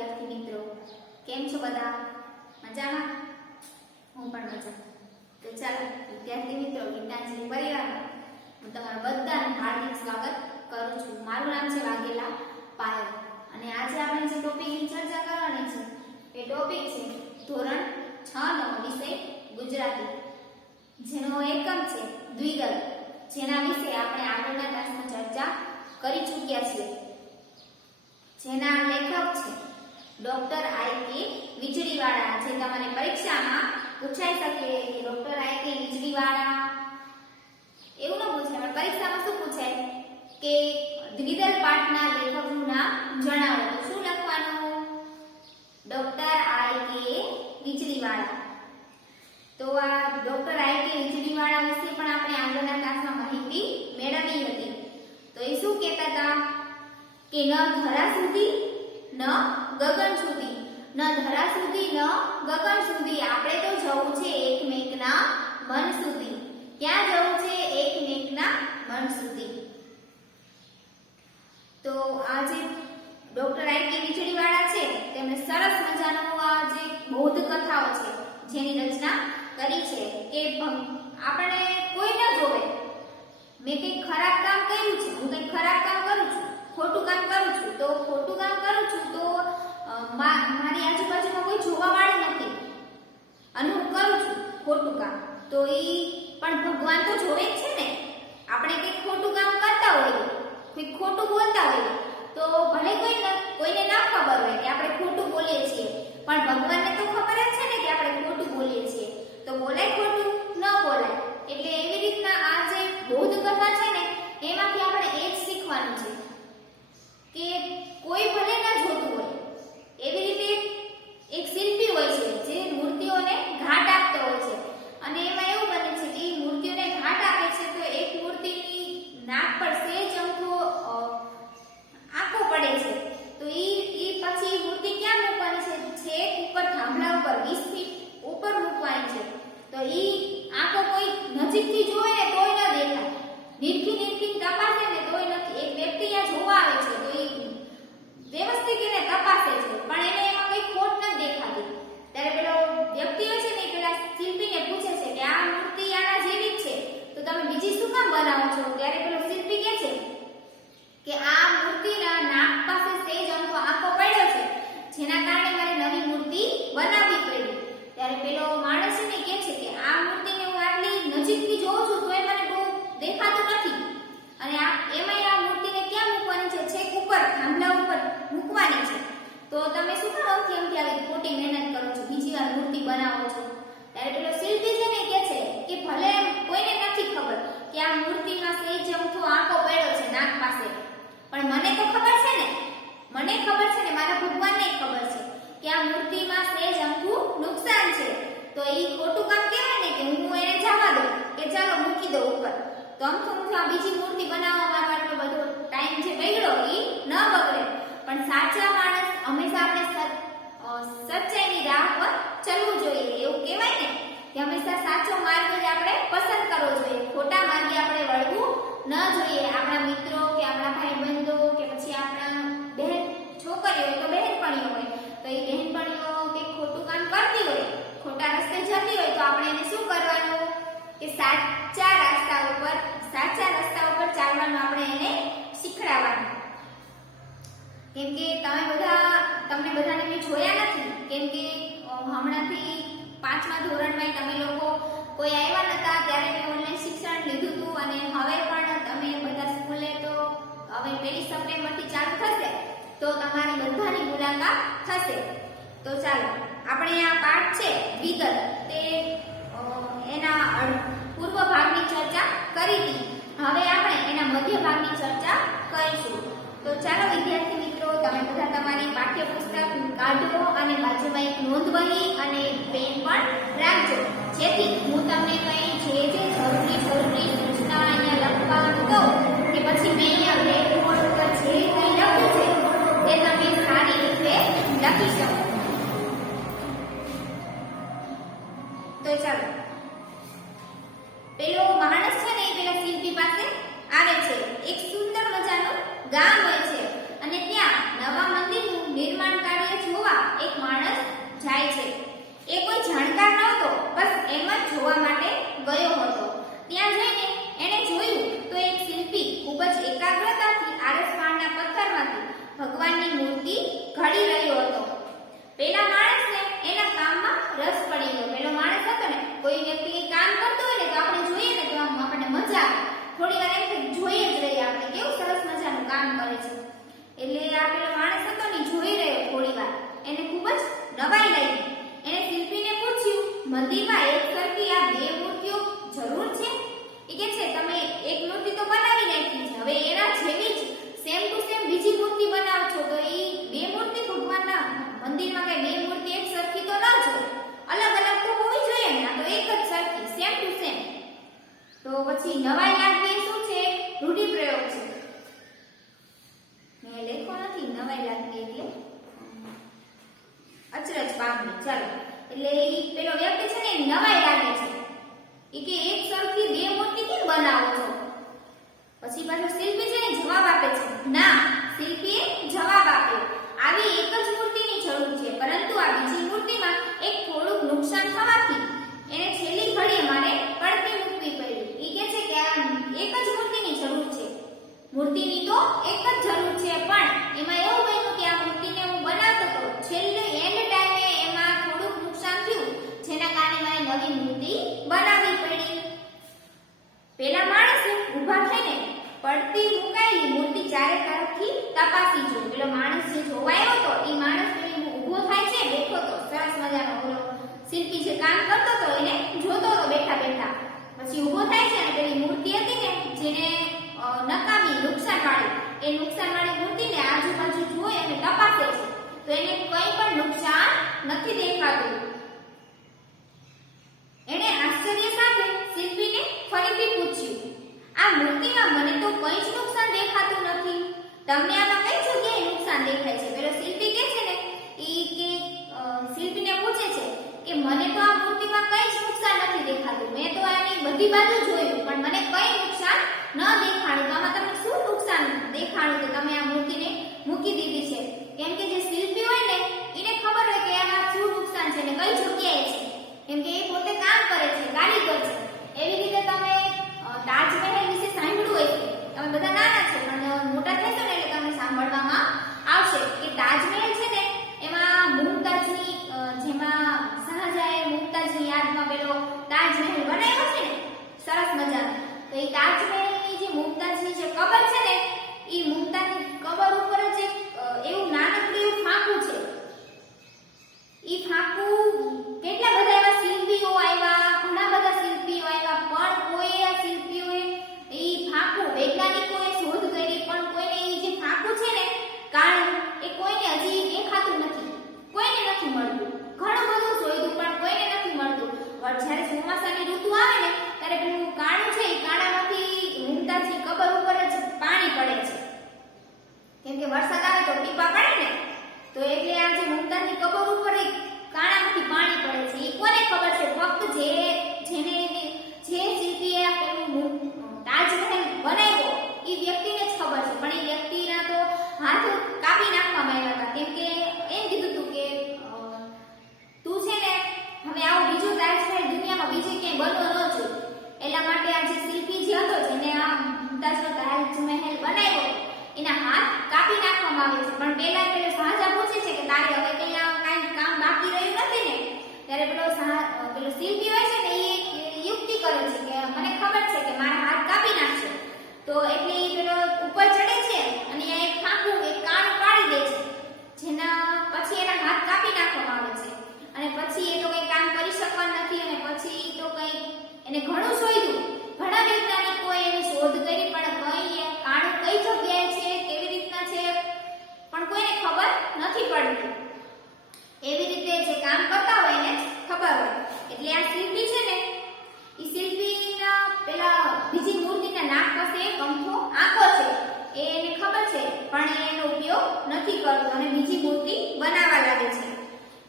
વિદ્યાર્થી મિત્રો, કેમ છો બધા? મજામાં? હું પણ મજામાં. તો ચાલો વિદ્યાર્થી મિત્રો, ગીતાંજલિ પરિવારમાં હું તમારા બધાનું હાર્દિક સ્વાગત કરું છું. મારું નામ છે વાઘેલા પાયલ અને આજે આપણે જે ટોપિકની ચર્ચા કરવાની છે એ ટોપિક છે ધોરણ 6 નો વિષય ગુજરાતી, જેનો એકમ છે દ્વિદલ, જેના વિશે આપણે આગળના ક્લાસમાં ચર્ચા કરી ચૂક્યા છીએ. જેના લેખક છે ડોક્ટર આઈ.કે. વીજળીવાળા. જે તમારે પરીક્ષામાં પૂછાઈ શકે કે ડોક્ટર આઈ.કે. વીજળીવાળા એવું ન પૂછાય. પરીક્ષામાં શું પૂછાય કે દ્વિદલ પાઠના લેખકનું નામ જણાવો. તો શું લખવાનું? ડોક્ટર આઈ.કે. વીજળીવાળા. તો આ ડોક્ટર આઈ.કે. વીજળીવાળા વિશે પણ આપણે આગળના ક્લાસમાં માહિતી મેળવી હતી. તો એ શું કહેતા હતા કે ન ધરા સુધી ન ગગન સુધી, ન ધરા સુધી ન ગગન સુધી આપણે તો જવું છે એકમેકના મન સુધી. ક્યાં જવું છે? એકમેકના મન સુધી. તો આ જે ડોક્ટર આઈ.કે. વીજળીવાળા છે તેમણે સરસ મજાનો આ જે બૌદ્ધ કથાઓ છે જેની રચના કરી છે કે આપણે કોઈ ન જોવે મેં કંઈક ખરાબ કામ કર્યું છે, હું કંઈક ખરાબ કામ કરું છું, ખોટું કામ કરું છું, તો ખોટું કામ કરું છું તો મારી આજુબાજુમાં કોઈ જોવા વાળું નથી અને હું કરું છું ખોટું કામ, તો ઈ પણ ભગવાન તો જોવે જ છે ને. આપણે કંઈક ખોટું કામ કરતા હોઈએ, કંઈક ખોટું બોલતા હોઈએ તો ભલે કોઈને ના ખબર હોય કે આપણે ખોટું બોલીએ છીએ, પણ ભગવાનને તો ખબર જ છે ને કે આપણે ખોટું બોલીએ છીએ. તો બોલાય ખોટું? ન બોલાય. એટલે એવી રીતના આ જે બૌદ્ધ કથા છે ને એમાંથી આપણે એક શીખવાનું છે કે કોઈ ભલે ના જોતું હોય, એવી રીતે એક શિલ્પી હોય છે જે મૂર્તિઓને ઘાટ આપતો હોય છે અને એમાં એવું બને છે કે મૂર્તિઓને ઘાટ આપે છે તો એક મૂર્તિની નાક પર સેજ અમથો આંખો પડે છે. તો ઈ પછી મૂર્તિ ક્યાં મૂકવાની છે? છેક ઉપર થાંભલા ઉપર 20 ફીટ ઉપર મૂકવાની છે. તો ઈ આંખો કોઈ નજીકથી જોવે ને તોય ન દેખાય, નિરખી તપાસે ને તોય નથી. એક વ્યક્તિ આ જોવા આવે છે તો ઈ વ્યવસ્થિત એને તપાસે છે પણ એને એમાં કોઈ ખોટ ન દેખાતી. ત્યારે પેલો વ્યક્તિ હોય છે ને પેલા શિલ્પીને પૂછે છે કે આ મૂર્તિ આના જેવી જ છે તો તમે બીજી શું કામ બનાવો છો? ત્યારે પેલો શિલ્પી કહે છે કે આ મૂર્તિના નાક પાસે સેજ અમથો આંખો પડ્યો છે જેના કારણે મારે નવી મૂર્તિ બનાવવી પડી. ત્યારે પેલો માણસ એને કહે છે કે આ મૂર્તિને હું આટલી નજીકથી જોઉં છું તોય મને બહુ દેખાતું નથી અને એમાંય આ મૂર્તિને ક્યાં મૂકવાની છે? છેક ઉપર થાંભલા ઉપર મૂકવાની છે. તો તમે શું કામ અમથી આવી ખોટી મહેનત કરો છો, બીજી વાર મૂર્તિ બનાવો છો? ત્યારે પેલો શિલ્પી છે ને કહે છે કે ભલે કોઈને નથી ખબર કે આ મૂર્તિમાં સેજ અમથો આંખો પડ્યો છે નાક પાસે, પણ મને તો ખબર છે ને, મને ખબર છે ને, મારા ભગવાનને ખબર છે કે આ મૂર્તિમાં સેજ અમથું નુકસાન છે. તો ઈ ખોટું કામ કહેવાય ને કે હું એને જવા દઉં કે ચાલો મૂકી દઉં ઉપર. તો અમથું આ બીજી મૂર્તિ બનાવવામાં આટલો બધો ટાઈમ જે બગડ્યો ઈ ન બગડે. પણ સાચા માણસ હંમેશા આપણે સચ્ચાઈની રાહ પર ચાલવું જોઈએ. એવું કહેવાય ને કે હંમેશા સાચો માર્ગ જ આપણે પસંદ કરવો જોઈએ, ખોટા માર્ગે આપણે વળવું ન જોઈએ. આપણા મિત્રો કે આપણા ભાઈબંધો કે પછી આપણા છોકરીઓ હોય તો બહેનપણીઓ હોય તો એ બહેનપણીઓ કે ખોટું કામ કરતી હોય, ખોટા રસ્તે જતી હોય તો આપણે એને શું કરવાનું કે સાચા રસ્તા ઉપર ચાલવાનું આપણે એને શીખડાવવાનું. કેમ કે તમને બધાને મેં જોયા નથી, કેમ કે હમણાંથી 5મા ધોરણમાં તમે લોકો કોઈ આવ્યા નતા ત્યારે મેં ઓનલાઈન શિક્ષણ લીધું હતું અને હવે પણ તમે બધા સ્કૂલે તો હવે 1 સપ્ટેમ્બરથી ચાલુ થશે તો તમારી બધાની મુલાકાત થશે. તો ચાલો આપણે આ પાઠ છે દ્વિદલ તે એના પૂર્વ ભાગની ચર્ચા કરી હતી. હવે આપણે એના મધ્ય ભાગની ચર્ચા કરીશું. તો ચાલો વિદ્યાર્થી મિત્રો, તમે બધા તમારી પાઠ્યપુસ્તક કાઢો અને બાજુમાં એક નોંધવહી અને પેન પણ રાખજો, જેથી હું તમને કંઈ જે જરૂરી સૂચના અહીંયા લખવાનું કહું કે પછી મેં અહીંયા બ્લેકબોર્ડ ઉપર જે કંઈ લખ્યું છે તે તમે સારી રીતે લખી શકો. તો ચાલો, પેલો માણસ છે ને એ પેલા શિલ્પી પાસે આવે છે. એક સુંદર મજાનું ગામ હોય છે અને ત્યાં નવા મંદિરનું નિર્માણ કાર્ય જો મૂર્તિ ઘડી રહ્યો હતો. પેલા માણસને એના કામમાં રસ પડી ગયો. પેલો માણસ હતો ને, કોઈ વ્યક્તિ કંઈ કામ કરતો હોય ને તો આપણે જોઈએ ને તો આમ આપણને મજા આવે. થોડી વાર એમ જોઈએ જ રહીએ આપણે કેવું સરસ મજાનું કામ કરે છે. એટલે આ પેલો માણસ હતો ને જોઈ રહ્યો થોડી વાર. એને ખૂબ જ નવાઈ લાગી. એને શિલ્પીને પૂછ્યું, મંદિરમાં એક સરખી આ બે મૂર્તિઓ જરૂર છે? એ કે છે તમે એક મૂર્તિ તો બનાવી નાખી છે, હવે એના જેવી જ સેમ ટુ સેમ બીજી મૂર્તિ બનાવો છો તો એ બે મૂર્તિ ભગવાનના મંદિરમાં કઈ બે મૂર્તિ એક સરખી તો ના જોઈએ, અલગ અલગ તો હોવી જોઈએ ને. આ તો એક જ સરખી સેમ ટુ સેમ. તો પછી નવાઈ લાગવી એ શું છે? રૂઢિપ્રયોગ છે. મેં લખ્યો નથી નવાઈ લાગવી એટલે અચરજ પામવી. ચાલો, એટલે ઈ પેલો વ્યક્તિ છે ને નવાઈ લાગે છે. ઈ કે એક સરખી બે મૂર્તિ કેમ બનાવો છો? પછી પાછો શિલ્પી છે ને જવાબ આપે છે. ના, શિલ્પીએ જવાબ આપ્યો, આવી એક જ મૂર્તિની જરૂર છે, પરંતુ આ બીજી મૂર્તિમાં એક થોડુંક નુકસાન થવાથી એને છેલ્લી ઘડીએ મારે પડતી મૂકવી પડી. ઈ કે છે કે આ એક જ મૂર્તિની જરૂર છે, મૂર્તિની તો એક જ જરૂર છે, પણ એમાં એવું બન્યું કે આ મૂર્તિને હું બનાવતો હતો, છેલ્લે એન્ડ ટાઈમે એમાં થોડુંક નુકસાન થયું, જેના કારણે મારે નવી મૂર્તિ બનાવવી પડી. પેલા માણસે ઊભા થઈને પડતી મુકાયેલી મૂર્તિ ચારે તરફથી તપાસી જોઈ. પેલો માણસ જે જોવા આવ્યો હતો એ માણસ ઊભો થાય છે, બેઠો તો સરસ મજાનો ઓલો શિલ્પી જે કામ કરતો હતો એને જોતો હતો બેઠા બેઠા. પછી ઊભો થાય છે અને પેલી મૂર્તિ હતી ને જેને નકામી નુકસાનવાળી, એ નુકસાનવાળી મૂર્તિને આજુબાજુ જોઈ અને તપાસે છે તો એને કંઈ પણ નુકસાન નથી દેખાતું. એને આશ્ચર્ય સાથે શિલ્પીને ફરીથી પૂછ્યું, આ મૂર્તિમાં મને તો કંઈ જ નુકસાન દેખાતું નથી, તમને આમાં કઈ જગ્યાએ નુકસાન દેખાય છે? પેલો શિલ્પી કહે છે ને ઈ કે શિલ્પીને પૂછે છે કે મને તો આ મૂર્તિમાં કંઈ જ નુકસાન નથી દેખાતું, મેં તો આની બધી બાજુ જોયું પણ મને કંઈ નુકસાન ન દેખાણું. તો આમાં તમને શું નુકસાન દેખાણું કે તમે આ મૂર્તિને મૂકી દીધી છે? કેમ કે જે શિલ્પી હોય ને એને ખબર હોય કે આમાં શું નુકસાન છે ને કઈ જગ્યાએ છે, કેમ કે એ પોતે કામ કરે છે, કારીગર છે. એવી રીતે તમે તાજમહેલ વિશે સાંભળ્યું હોય છે, તમે બધા નાના છો પણ મોટા થશો ને એટલે તમને સાંભળવામાં આવશે કે તાજમહેલ છે ને એમાં મુમતાજની જેમાં શાહજહાએ મુમતાજની યાદમાં પેલો તાજમહેલ બનાવ્યો છે ને સરસ મજાનો, તો એ તાજમહેલની જે મુમતાજની જે કબર છે ને એ મુમતાજની કબર ઉપર જ એવું નાનકડું એવું ફાંકું છે. એ ફાંકું કેટલા બધા એવા શિલ્પીઓ આવ્યા, ઘણા બધા શિલ્પીઓ આવ્યા, પણ કોઈ આ શિલ્પીઓએ એ ફાંકું વૈજ્ઞાનિકોએ શોધ કરી પણ કોઈને એ જે ફાંકું છે ને કારણ એ કોઈને હજી દેખાતું નથી, કોઈને નથી મળતું. ઘણું બધું શોધ્યું પણ કોઈને નથી મળતું. જ્યારે ચોમાસાની ઋતુ આવે ને ત્યારે પેલું કાણું છે એ કાણામાંથી મુમતાજની કબર ઉપર જ પાણી પડે છે, કેમ કે વરસાદ આવે તો ટીપા પડે ને, તો એટલે આ જે મુમતાજની કબર ઉપર એક કાણામાંથી પાણી પડે છે. એ કોને ખબર છે? ફક્ત જેને જે શિલ્પીએ આ પેલું તાજમહેલ બનાવ્યો એ વ્યક્તિને જ ખબર છે. પણ એ વ્યક્તિના તો હાથ કાપી નાખવામાં આવ્યા હતા, કેમ કે એમ કીધું હતું કે તું છે ને હવે આવો બીજો તાજમહેલ દુનિયામાં બીજે ક્યાંય બનવો ન જોઈએ. એટલા માટે આ જે શિલ્પી જે હતો જેને આ મુમતાજનો તાજમહેલ બનાવ્યો એના હાથ કાપી નાખવામાં આવે છે. પણ પેલો શાહજહાં પૂછે છે કે તારે હવે કાંઈ કામ બાકી રહ્યું નથી ને? ત્યારે પેલો શિલ્પી હોય છે ને એ યુક્તિ કરે છે કે મને ખબર છે કે મારા હાથ કાપી નાખશે, તો એટલે એ પેલો ઉપર ચડે છે અને એક ફાંકું એક કાણું પાડી દે છે, જેના પછી એના હાથ કાપી નાખવામાં આવે છે. અને પછી એ તો કંઈ કામ કરી શકવાનું નથી. અને પછી તો કંઈ એને ઘણું શોધ્યું, ઘણા વૈજ્ઞાનિકોએ એની શોધ કરી પણ કંઈ કાણું કઈ જગ્યાએ છે, કેવી રીતના છે પણ કોઈને ખબર નથી પડતી. એવી રીતે જે કામ કરતા હોય એને ખબર હોય. એટલે આ શિલ્પી છે ને એ શિલ્પીના પેલા બીજી મૂર્તિના નાક પાસે એક અમથો આંખો છે એ એને ખબર છે પણ એનો ઉપયોગ નથી કરતો અને બીજી મૂર્તિ બનાવવા લાગે છે.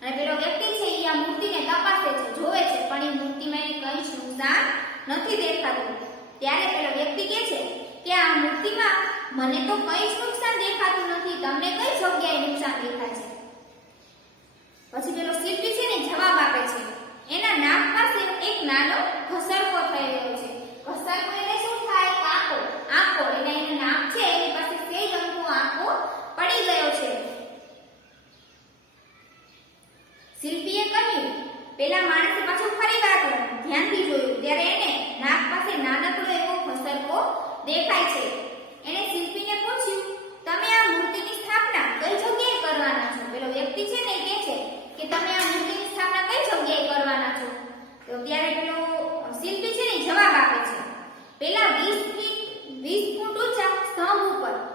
અને પેલો વ્યક્તિ છે એ આ મૂર્તિને તપાસે છે, જોવે છે પણ એ મૂર્તિમાં એને કંઈ જ નુકસાન નથી દેખાતું. ત્યારે પેલો વ્યક્તિ કહે છે કે આ મૂર્તિમાં મને તો કંઈ જ નુકસાન દેખાતું નથી, તમને કઈ જગ્યાએ નુકસાન દેખાય છે? પછી પેલો શિલ્પી છે ને જવાબ આપે છે, એના નાક પાસે એક નાનો ઘસરકો થઈ રહ્યો છે. ઘસરકો એટલે શું થાય? આંખો. એટલે એનું નાક છે એની પાસે સેજ અમથો આંખો પડી ગયો છે.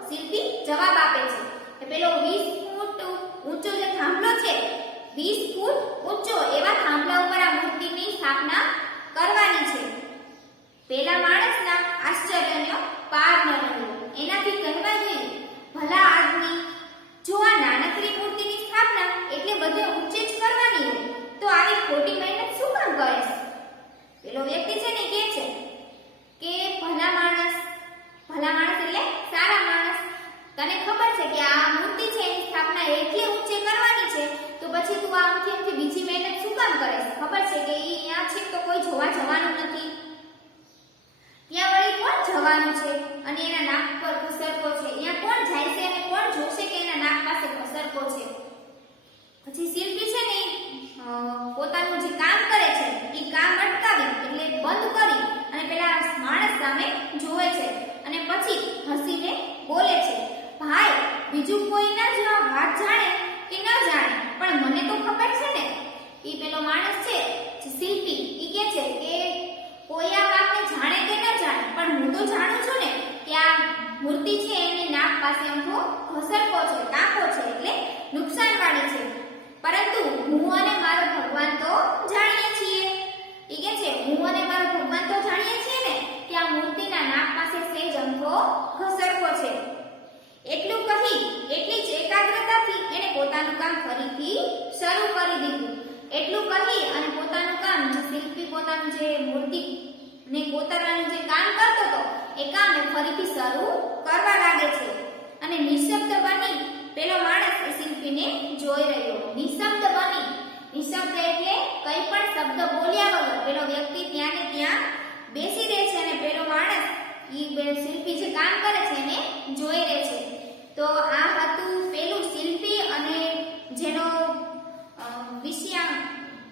શિલ્પી જવાબ આપે છે કે પેલો 20 ફૂટ ઊંચો જે થાંભલો છે 20 ફૂટ ઊંચો એવા થાંભલા ઉપર આ મૂર્તિની સ્થાપના કરવાની છે. પેલા માણસના આશ્ચર્યનો પાર ન રહ્યો. એનાથી કહેવા જોઈએ, ભલા આદમી, જો આ નાનકડી મૂર્તિની સ્થાપના એટલે બધે ઊંચે જ કરવાની હોય તો આવી ખોટી મહેનત શું કામ કરે છે? પેલો વ્યક્તિ છે ને કહે છે કે ભલા માણસ એટલે સારા માણસ, તને ખબર છે કે આ મૂર્તિ છે એની સ્થાપના એટલી ઊંચે કરવાની છે તો પછી તું આમથી બીજી મહેનત શું કામ કરે છે? ખબર છે કે અહીંયા છે તો કોઈ જોવા જવાનું નથી, ત્યાં વળી કોણ જવાનું છે અને એના નાક પર ઘસરકો છે, અહીંયા કોણ જાય છે અને કોણ જોશે કે એના નાક પાસે ઘસરકો છે? પછી શિલ્પી છે ને પોતાનું જે કામ કરે છે એ કામ અટકાવી એટલે બંધ કરી અને પેલા માણસ સામે જોવે છે અને પછી હસીને બોલે છે, ભાઈ, બીજું કોઈ ના જ વાત જાણે કે ન જાણે પણ મને તો ખબર છે ને. એ પેલો માણસ છે જે શિલ્પી એ કહે છે કે કોઈ આ વાતને જાણે કે ન જાણે પણ હું તો જાણું છું ને કે આ મૂર્તિ છે એની નાક પાસે અમથો ઘસરકો છે, કાંકો છે એટલે નુકસાનવાળી છે, પરંતુ હું અને મારો ભગવાન તો જાણીએ છીએ. એ કહે છે, હું અને મારો ભગવાન તો જાણીએ છીએ ને કે આ મૂર્તિના નાક પાસે સેજ અમથો ઘસરકો છે. એટલું કહી એટલી જ એકાગ્રતાથી એને પોતાનું કામ ફરીથી શરૂ કરી દીધું. એટલું કહી અને પોતાનું કામ જે શિલ્પી પોતાનું જે મૂર્તિ ને કોતરવાનું જે કામ કરતો હતો એ કામને ફરીથી શરૂ કરવા લાગે છે અને નિશબ્દ બની પેલો માણસ એ શિલ્પીને જોઈ રહ્યો. નિશબ્દ બની, નિશબ્દ એટલે કંઈ પણ શબ્દ બોલ્યા વગર પેલો વ્યક્તિ ત્યાં ને ત્યાં બેસી રહે છે અને પેલો માણસ એ શિલ્પી જે કામ કરે છે એને જોઈ રહે છે. તો આ હતું પેલું શિલ્પી અને જેનો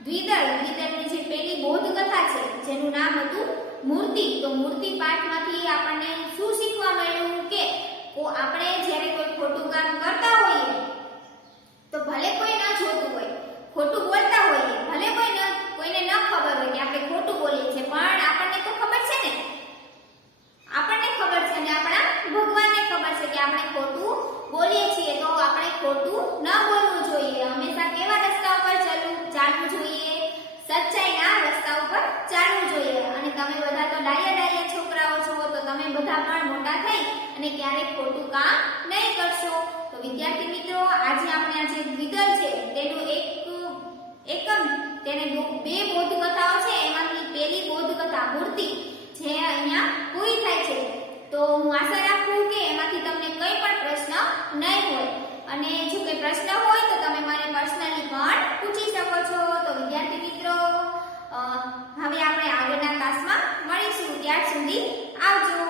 દ્વિદળની જે પેલી બૌદ્ધ કથા છે જેનું નામ હતું મૂર્તિ. તો મૂર્તિ પાઠમાંથી આપણને શું શીખવા મળ્યું કે આપણે જ્યારે કોઈ ખોટું કામ કરતા હોઈએ તો ભલે કોઈ ન જોતું હોય, ખોટું બોલતા હોઈએ, ભલે કોઈને ન ખબર હોય કે આપણે ખોટું બોલીએ છીએ, પણ આપણને તો ખબર છે ને, આપણને ખબર છે અને આપણા ભગવાનને ખબર છે કે આપણે ખોટું બોલીએ છીએ તો આપણે ખોટું ન બોલવું જોઈએ. હંમેશા કેવા રસ્તા ઉપર ચાલવું જોઈએ? સચ્ચાઈના રસ્તા ઉપર ચાલવું જોઈએ. અને તમે બધા તો ડાયા છોકરાઓ છો તો તમે બધા પણ મોટા થઈ અને ક્યારેક ખોટું કામ નહીં કરશો. તો વિદ્યાર્થી મિત્રો, આજે આપણે આ જે દ્વિદળ છે તેનું તેને બે બૌદ્ધ કથાઓ છે એમાંથી પહેલી બૌદ્ધ કથા મૂર્તિ જે અહીંયા પૂરી થાય છે. તો હું આશા રાખું કે એમાંથી તમને કંઈ પણ પ્રશ્ન નહીં હોય અને જો કોઈ પ્રશ્ન હોય તો તમે મને પર્સનલી પણ પૂછી શકો છો. તો વિદ્યાર્થી મિત્રો, હવે આપણે આગળના ક્લાસમાં મળીશું. ત્યાર સુધી આવજો.